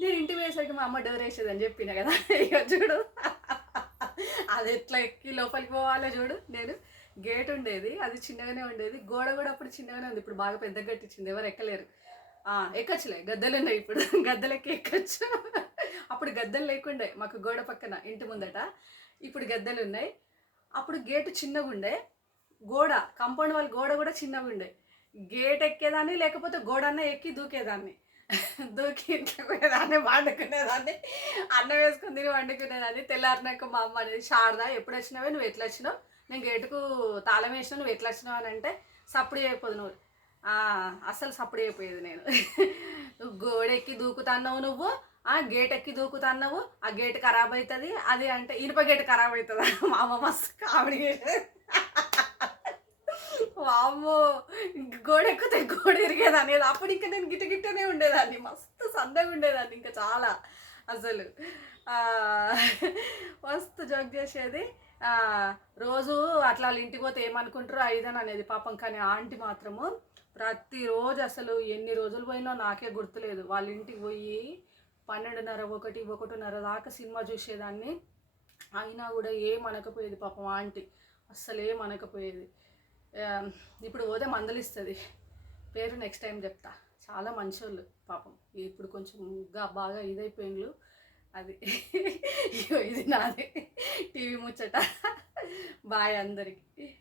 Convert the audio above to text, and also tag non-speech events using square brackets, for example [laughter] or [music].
నేను ఇంటికి పోయేసరికి మా అమ్మ డోర్ వేసేది అని చెప్పిన కదా. ఇక చూడు. అది ఎట్లా ఎక్కి లోపలికి పోవాలో చూడు. నేను గేట్ ఉండేది అది చిన్నగానే ఉండేది. గోడ కూడా అప్పుడు చిన్నగానే ఉంది. ఇప్పుడు బాగా పెద్దగా కట్టించింది. ఎవరు ఎక్కలేరు. ఎక్కొచ్చులే. గద్దెలు ఉన్నాయి ఇప్పుడు. గద్దెలకి ఎక్కొచ్చు. అప్పుడు గద్దెలు లేకుండే. మాకు గోడ పక్కన ఇంటి ముందట. ఇప్పుడు గద్దెలు ఉన్నాయి. అప్పుడు గేటు చిన్నగా ఉండే. గోడ కాంపౌండ్ వాళ్ళ గోడ కూడా చిన్నగా ఉండే. గేట్ ఎక్కేదాన్ని లేకపోతే గోడ అన్న ఎక్కి దూకేదాన్ని. దూకి ఇంట్లో వండుకునేదాన్ని. అన్నం వేసుకుని తిని వండుకునేదాన్ని. తెల్లారినాక మా అమ్మ అనేది శారదా ఎప్పుడు వచ్చినావే నువ్వు ఎట్లా వచ్చినావు నేను గేటుకు తాళం వేసినా నువ్వు ఎట్లా వచ్చినావు అని అంటే సప్పుడు అయిపోదు నువ్వు. అసలు సప్పుడు అయిపోయేది నేను. నువ్వు గోడ దూకుతున్నావు నువ్వు ఆ గేట్ ఎక్కి దూకుతున్నావు ఆ గేట్ ఖరాబ్ అవుతుంది అది అంటే ఇనుప గేట్ ఖరాబ్ అవుతుంది మా అమ్మ మస్తు కామెడీ చేసేది. ఇంక గోడ ఎక్కితే గోడ ఇరిగేదాన్ని అప్పుడు ఇంకా నేను గిట్ట గిట్టనే ఉండేదాన్ని. మస్తు సందగా ఉండేదాన్ని ఇంకా చాలా అసలు. మస్తు జోక్ చేసేది. రోజు అట్లా వాళ్ళ ఇంటికి పోతే ఏమనుకుంటారో ఐదని అనేది పాపం కానీ ఆంటీ మాత్రము ప్రతిరోజు అసలు ఎన్ని రోజులు పోయినా నాకే గుర్తులేదు. వాళ్ళ ఇంటికి పోయి పన్నెండున్నర ఒకటి ఒకటిన్నర దాకా సినిమా చూసేదాన్ని. అయినా కూడా ఏం అనకపోయేది పాపం ఆంటీ. అస్సలు ఏం అనకపోయేది. Um, ఇప్పుడు పోతే మందలు ఇస్తుంది పేరు నెక్స్ట్ టైం చెప్తా. చాలా మంచోళ్ళు పాపం. ఇప్పుడు కొంచెం బాగా ఇదైపోయిండ్లు. అది [laughs] ఇది నాది. టీవీ ముచ్చట. బాయ్ అందరికి.